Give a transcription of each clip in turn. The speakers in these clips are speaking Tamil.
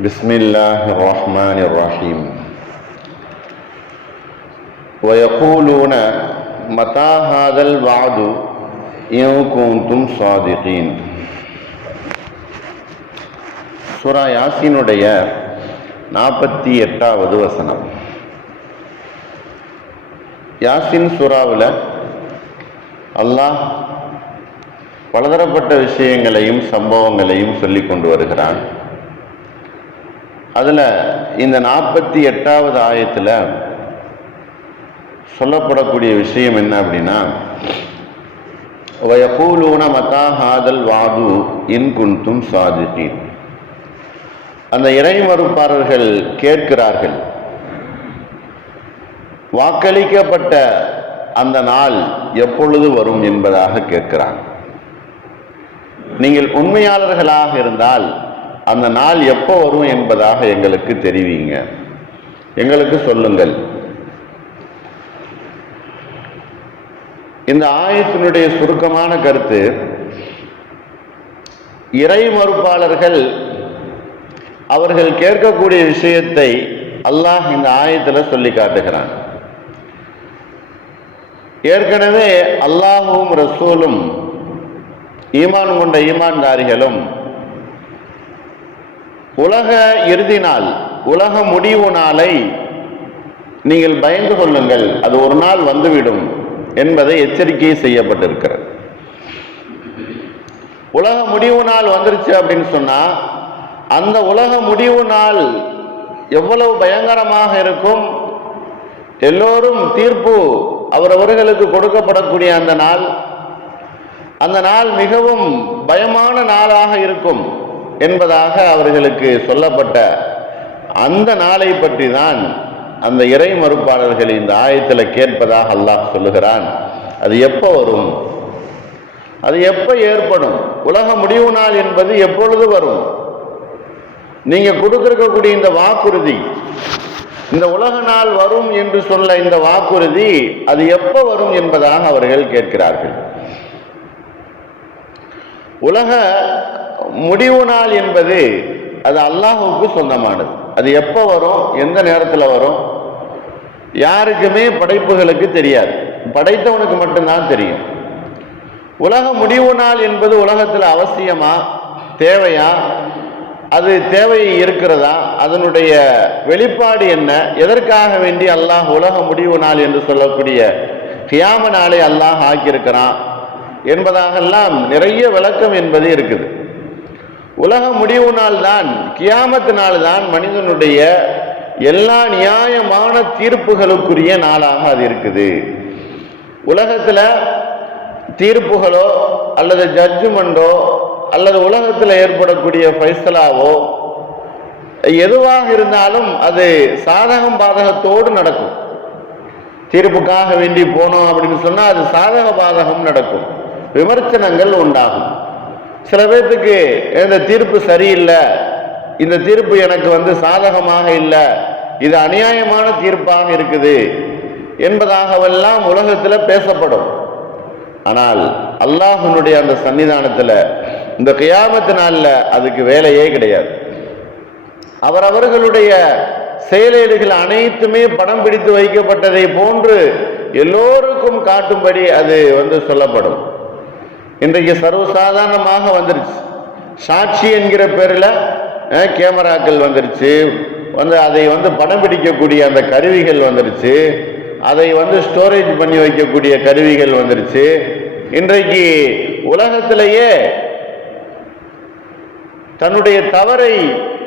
بسم الله الرحمن الرحيم ويقولون متى هذا الوعد إن كنتم صادقين சூரா யாசினுடைய நாற்பத்தி எட்டாவது வசனம் யாசின் சூறாவில் அல்லாஹ் பலதரப்பட்ட விஷயங்களையும் சம்பவங்களையும் சொல்லி கொண்டு வருகிறான் அதில் இந்த நாற்பத்தி எட்டாவது ஆயத்தில் சொல்லப்படக்கூடிய விஷயம் என்ன அப்படின்னா வயகூலூன மதா ஹாதல் வாது இன் குந்தும் சாதித்தீன் அந்த இறை மறுப்பாளர்கள் கேட்கிறார்கள் வாக்களிக்கப்பட்ட அந்த நாள் எப்பொழுது வரும்? என்பதாக கேட்கிறான் நீங்கள் உண்மையாளர்களாக இருந்தால் அந்த நாள் எப்போ வரும் என்பதாக எங்களுக்கு தெரிவிங்க. எங்களுக்கு சொல்லுங்கள். இந்த ஆயத்தினுடைய சுருக்கமான கருத்து இறை மறுப்பாளர்கள் அவர்கள் கேட்கக்கூடிய விஷயத்தை அல்லாஹ் இந்த ஆயத்தில் சொல்லி காட்டுகிறான். ஏற்கனவே அல்லாஹும் ரசூலும் ஈமான் கொண்ட ஈமான்தாரிகளும் உலக இறுதி நாள் உலக முடிவு நாளை நீங்கள் பயந்து கொள்ளுங்கள். அது ஒரு நாள் வந்துவிடும் என்பதை எச்சரிக்கை செய்யப்பட்டிருக்கிறது. உலக முடிவு நாள் வந்துருச்சு அப்படின்னு சொன்னா அந்த உலக முடிவு நாள் எவ்வளவு பயங்கரமாக இருக்கும்? எல்லோரும் தீர்ப்பு அவரவர்களுக்கு கொடுக்கப்படக்கூடிய அந்த நாள் அந்த நாள் மிகவும் பயமான நாளாக இருக்கும். என்பதாக அவர்களுக்கு சொல்லப்பட்ட அந்த நாளை பற்றி தான் அந்த இறை மறுப்பாளர்கள் இந்த ஆயத்தில் கேட்பதாக அல்லாஹ் சொல்லுகிறான். அது எப்போ வரும்? அது எப்போ ஏற்படும்? உலக முடிவு நாள் என்பது எப்பொழுது வரும்? நீங்கள் கொடுத்துருக்கக்கூடிய இந்த வாக்குறுதி இந்த உலக நாள் வரும் என்று சொல்ல இந்த வாக்குறுதி அது எப்போ வரும் என்பதாக அவர்கள் கேட்கிறார்கள். உலக முடிவு நாள் என்பது அது அல்லாஹுக்கு சொந்தமானது. அது எப்போ வரும்? எந்த நேரத்தில் வரும்? யாருக்குமே படைப்புகளுக்கு தெரியாது. படைத்தவனுக்கு மட்டும்தான் தெரியும். உலக முடிவு நாள் என்பது உலகத்தில் அவசியமா? தேவையா? அது தேவை இருக்கிறதா? அதனுடைய வெளிப்பாடு என்ன? எதற்காக வேண்டி அல்லாஹ் உலக முடிவு நாள் என்று சொல்லக்கூடிய கியாம நாளை அல்லாஹ் ஆக்கியிருக்கிறான் என்பதாகெல்லாம் நிறைய விளக்கம் என்பது இருக்குது. உலக முடிவு நாள் தான் கியாமத்து நாள் தான் மனிதனுடைய எல்லா நியாயமான தீர்ப்புகளுக்குரிய நாளாக அது இருக்குது. உலகத்தில் தீர்ப்புகளோ அல்லது ஜட்ஜ்மெண்டோ அல்லது உலகத்தில் ஏற்படக்கூடிய ஃபைசலாவோ எதுவாக இருந்தாலும் அது சாதகம் பாதகத்தோடு நடக்கும். தீர்ப்புக்காக வேண்டி போனோம் அப்படின்னு சொன்னால் அது சாதக பாதகம் நடக்கும். விமர்சனங்கள் உண்டாகும். சில பேர்த்துக்கு இந்த தீர்ப்பு சரியில்லை. இந்த தீர்ப்பு எனக்கு வந்து சாதகமாக இல்லை. இது அநியாயமான தீர்ப்பாக இருக்குது என்பதாகவெல்லாம் உலகத்தில் பேசப்படும். ஆனால் அல்லாஹனுடைய அந்த சன்னிதானத்தில் இந்த கியாமத்து நாளில் அதுக்கு வேலையே கிடையாது. அவரவர்களுடைய செயலேடுகள் அனைத்துமே படம் பிடித்து வைக்கப்பட்டதை போன்று எல்லோருக்கும் காட்டும்படி அது வந்து சொல்லப்படும். இன்றைக்கு சர்வசாதாரணமாக வந்துருச்சு. சாட்சி என்கிற பேரில் கேமராக்கள் வந்துருச்சு. வந்து அதை வந்து படம் பிடிக்கக்கூடிய அந்த கருவிகள் வந்துருச்சு. அதை வந்து ஸ்டோரேஜ் பண்ணி வைக்கக்கூடிய கருவிகள் வந்துருச்சு. இன்றைக்கு உலகத்திலேயே தன்னுடைய தவறை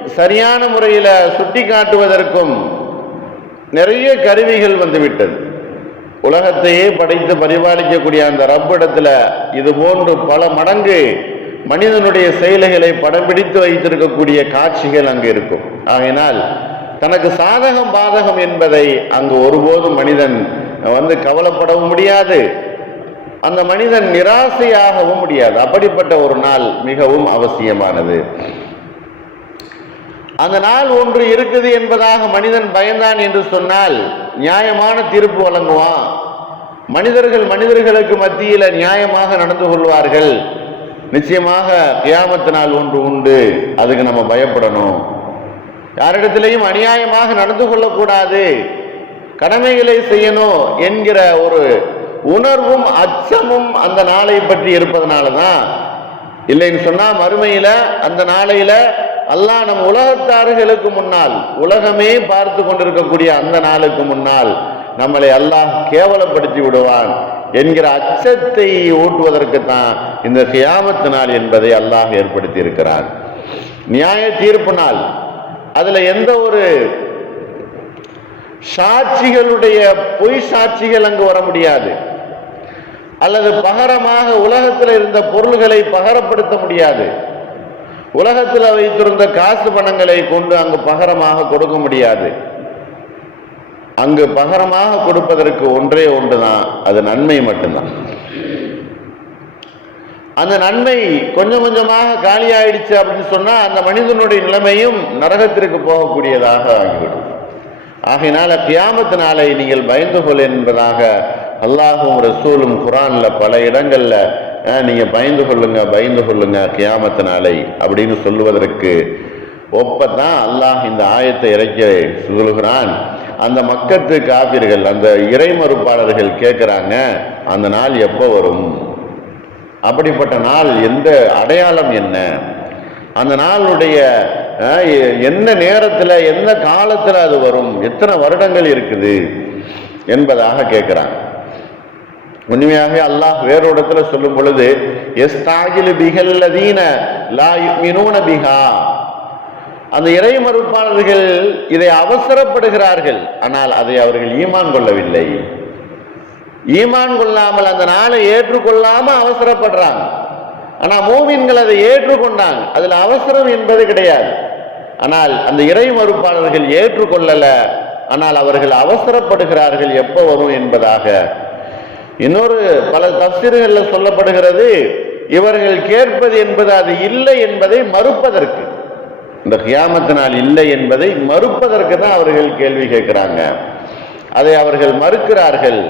சரியான முறையில் சுட்டி காட்டுவதற்கும் நிறைய கருவிகள் வந்துவிட்டது. உலகத்தையே படைத்து பரிபாலிக்கக்கூடிய அந்த ரப்பிடத்தில் இது போன்று பல மடங்கு மனிதனுடைய செயல்களை படம் பிடித்து வைத்திருக்கக்கூடிய காட்சிகள் அங்கு இருக்கும். ஆகினால் தனக்கு சாதகம் பாதகம் என்பதை அங்கு ஒருபோதும் மனிதன் வந்து கவலைப்படவும் முடியாது. அந்த மனிதன் நிராசையாகவும் முடியாது. அப்படிப்பட்ட ஒரு நாள் மிகவும் அவசியமானது. அந்த நாள் ஒன்று இருக்குது என்பதாக மனிதன் பயந்தான் என்று சொன்னால் நியாயமான தீர்ப்பு வழங்குவான். மனிதர்கள் மனிதர்களுக்கு மத்தியில் நியாயமாக நடந்து கொள்வார்கள். நிச்சயமாக கியாமத்து நாள் ஒன்று உண்டு. அதுக்கு நம்ம பயப்படணும். யாரிடத்திலையும் அநியாயமாக நடந்து கொள்ளக்கூடாது. கடமைகளை செய்யணும் என்கிற ஒரு உணர்வும் அச்சமும் அந்த நாளை பற்றி இருப்பதனால தான். இல்லைன்னு சொன்னால் மறுமையில் அந்த நாளையில் அல்லாஹ் நம் உலகத்தார்களுக்கு முன்னால் உலகமே பார்த்து கொண்டிருக்கக்கூடிய அந்த நாளுக்கு முன்னால் நம்மளை அல்லாஹ் கேவலப்படுத்தி விடுவான் என்கிற அச்சத்தை ஊட்டுவதற்கு தான் இந்த கியாமத்து நாள் என்பதை அல்லாஹ் ஏற்படுத்தி இருக்கிறான் நியாய தீர்ப்பு நாள். அதுல எந்த ஒரு சாட்சிகளுடைய பொய் சாட்சிகள் அங்கு வர முடியாது. அல்லது பகரமாக உலகத்தில் இருந்த பொருள்களை பகரப்படுத்த முடியாது. உலகத்தில் வைத்திருந்த காசு பணங்களை கொண்டு அங்கு பகரமாக கொடுக்க முடியாது. அங்கு பகரமாக கொடுப்பதற்கு ஒன்றே ஒன்றுதான் அது நன்மை மட்டும்தான். அந்த நன்மை கொஞ்சம் கொஞ்சமாக காலியாயிடுச்சு அப்படின்னு சொன்னால் அந்த மனிதனுடைய நிலைமையும் நரகத்திற்கு போகக்கூடியதாக ஆகிவிடும். ஆகையினால கியாமத்து நாளை நீங்கள் பயந்து கொள் என்பதாக அல்லாஹும் ரசூலும் குரான்ல பல இடங்கள்ல நீங்கள் பயந்து கொள்ளுங்க பயந்து கொள்ளுங்க கியாமத்து நாளை அப்படின்னு சொல்லுவதற்கு ஒப்பத்தான் அல்லாஹ் இந்த ஆயத்தை இறக்க சொல்லுகிறான். அந்த மக்கத்து காப்பீர்கள் அந்த இறை மறுப்பாளர்கள் கேட்குறாங்க அந்த நாள் எப்போ வரும்? அப்படிப்பட்ட நாள் எந்த அடையாளம் என்ன? அந்த நாளுடைய என்ன நேரத்தில் எந்த காலத்தில் அது வரும்? எத்தனை வருடங்கள் இருக்குது? என்பதாக கேட்குறாங்க உண்மையாக அல்லாஹ் வேறு இடத்துல சொல்லும் பொழுது எஸ்தாகிலு பிகல்லதீன லா மினூன பிகா அந்த இறை மறுப்பாளர்கள் இதை அவசரப்படுகிறார்கள். ஆனால் அதை அவர்கள் ஈமான் கொள்ளவில்லை. ஈமான் கொள்ளாமல் அந்த நாளை ஏற்றுக்கொள்ளாம அவசரப்படுறாங்க. ஆனா மூவின்கள் அதை ஏற்றுக்கொண்டாங்க. அதுல அவசரம் என்பது கிடையாது. ஆனால் அந்த இறை மறுப்பாளர்கள் ஏற்றுக்கொள்ளல. ஆனால் அவர்கள் அவசரப்படுகிறார்கள் எப்போ வரும் என்பதாக. இன்னொரு பல தப்சீர்கள்ல சொல்லப்படுகிறது இவர்கள் கேட்பது என்பது அது இல்லை என்பதை மறுப்பதற்கு. இந்த கியாமத்து நாள் இல்லை என்பதை மறுப்பதற்கு தான் அவர்கள் கேள்வி கேட்கிறாங்க. அதை அவர்கள் மறுக்கிறார்கள்.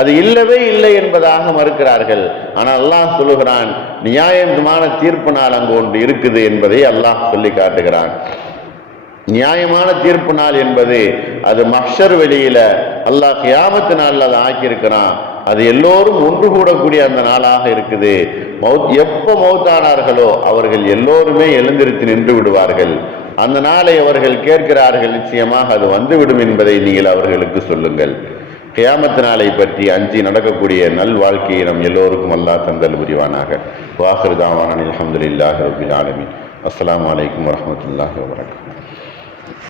அது இல்லவே இல்லை என்பதாக மறுக்கிறார்கள். ஆனால் அல்லாஹ் சொல்லுகிறான் நியாயமான தீர்ப்பு நாள் அங்கு ஒன்று இருக்குது என்பதை அல்லாஹ் சொல்லி காட்டுகிறான். நியாயமான தீர்ப்பு நாள் என்பது அது மக்ஷர் வெளியில அல்லாஹ் கியாமத்து நாள்ல அதை ஆக்கியிருக்கிறான். அது எல்லோரும் ஒன்று கூடக்கூடிய அந்த நாளாக இருக்குது. மௌத் எப்போ மௌத்தானார்களோ அவர்கள் எல்லோருமே எழுந்திருத்து நின்று விடுவார்கள். அந்த நாளை அவர்கள் கேட்கிறார்கள் நிச்சயமாக அது வந்துவிடும் என்பதை நீங்கள் அவர்களுக்கு சொல்லுங்கள். கியாமத்து நாளை பற்றி அஞ்சி நடக்கக்கூடிய நல் வாழ்க்கையை நம் எல்லோருக்கும் அல்லா தந்தல் புரிவானாக. வாஹிருதாவான அலமதுல்லாஹி ரபில் ஆலமின். அஸ்லாம் அலைக்கும் வரமத்துல்லாஹி வரகம்